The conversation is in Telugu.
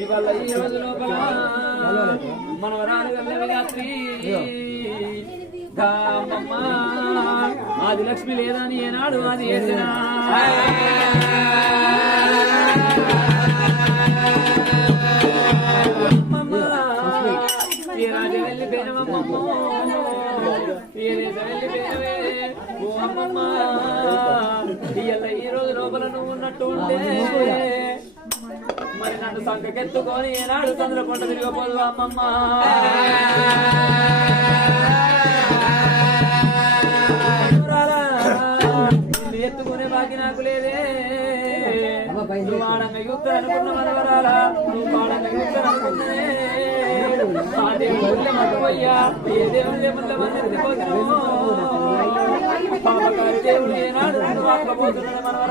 ఇవాళ ఈ రోజు లోపల మనవరాలు రాత్రి ఆది లక్ష్మి లేదని ఏనాడు అది ఏడిన ఏ రాజ వెళ్ళిపోయినమ్మమ్మ ఏ దేశ వెళ్ళిపోయినవే ఓ అమ్మమ్మ ఇవాళ ఈ రోజు లోపల నువ్వు ఉన్నట్టు ఉంటే మరి నన్ను సంకెత్తుకొని ఏనాడు చంద్రకొండ తిరగపోదు అమ్మమ్మ ఎత్తుకునే బాకి నాకు లేదే నువ్వు ఆడంగా యుక్త అనుకున్న మనవరాలా నువ్వు ఆడంగా యుక్త అనుకున్నదే ఆ దేవుళ్ళ మగవయ్యా ఏ దేవుని దేవుళ్ళ మంది పోతున్నావు పాపకారి దేవుడు ఏనాడు వాకపోతున్నాడు మనవరా